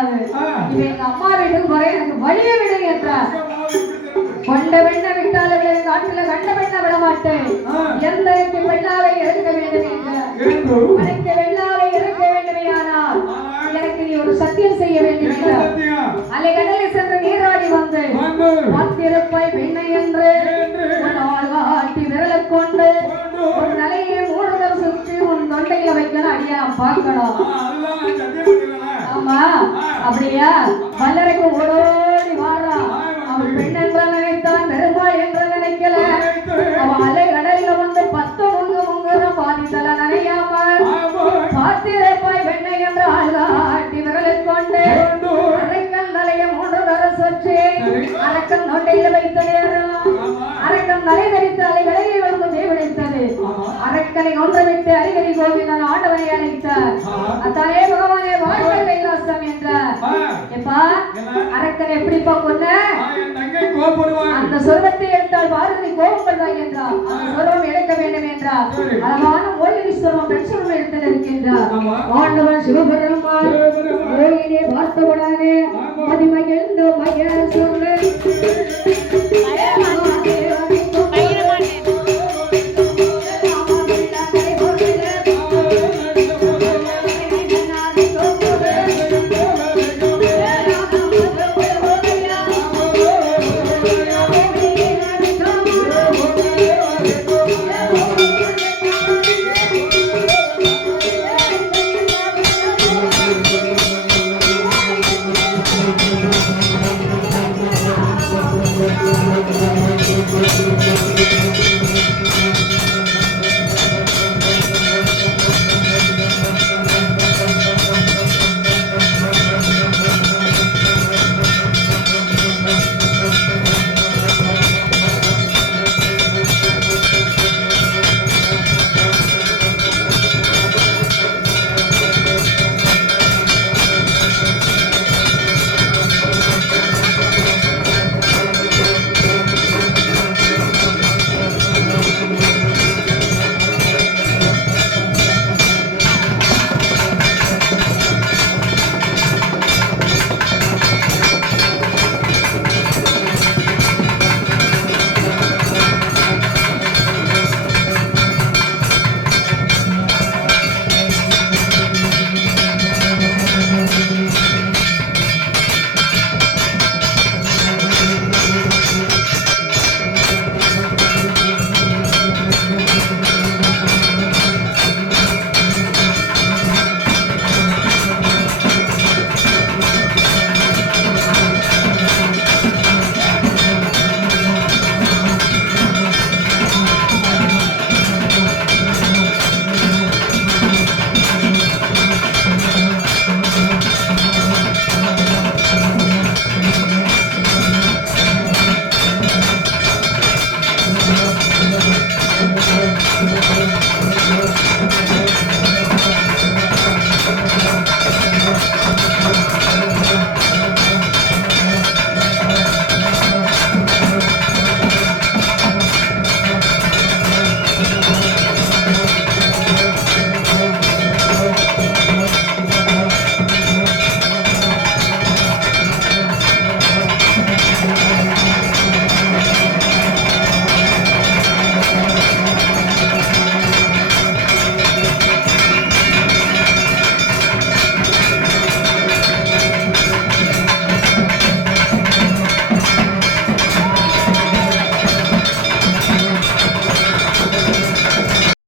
முடியாது. இப்ப எங்க அம்மா வீட்டுக்கு போறேன், எனக்கு வழிய விடுங்க என்றார். கொண்ட வெண்ண விட்டால் காட்டில கண்ட வெண்ண விட மாட்டேன். எந்தக்கு வெள்ளாவை இறக்க வேண்டும் என்று உனக்கு வெள்ளாவை இறக்க வேண்டுமையானால் எனக்கு நீ ஒரு சத்தியம் செய்ய வேண்டும் என்றார். அலை கடலில் சென்று நீராடி வந்து பார்த்திருப்பாய் பெண்ணை என்று காட்டி விரலை கொண்டு ஒரு நிலையை மூடுதல் சுற்றி உன் தொண்டையில வைக்கணும். அடியா பார்க்கணும். ஆமா அப்படியா? வல்லரைக்கு ஓடோடி வாரா. அவள் பெண் என்ற நினைத்தான், பெருமாள் என்று நினைக்கல. அவள் அலை கடல்ல வந்து 10 முங்குற பாதித்தல நினையாம பார்த்திருப்பாய் பெண்ணை என்று ஆள்காட்டி விரலை கொண்டு அரைக்கல் நிலைய 3 தர சொற்றி அரக்கம் தொண்டையில வைத்த நேரம் அரக்கம் நலை தரித்து அலை கடலில் வந்து தேவடைத்தது. அரக்கனை கொன்றுவிட்டு அரிகரி கோவிந்தன் ஆண்டவனை அழைத்தார். அத்தாயே பகவானே வாழ்க்கை கைலாசம் என்றார். எப்பா அரக்கன் எப்படிப்பா கொன்ன? அந்த சொர்வத்தை எடுத்தால் பாரதி கோபம் கொள்வாய் என்றார். அந்த சொர்வம் எடுக்க வேண்டும் என்றார். அழகான ஓய்வெளி சொர்வம் பெண் சொர்வம் எடுத்து இருக்கின்றார். ஆண்டவன் சிவபெருமான் கோயிலே பார்த்தவுடனே மதிமகிழ்ந்த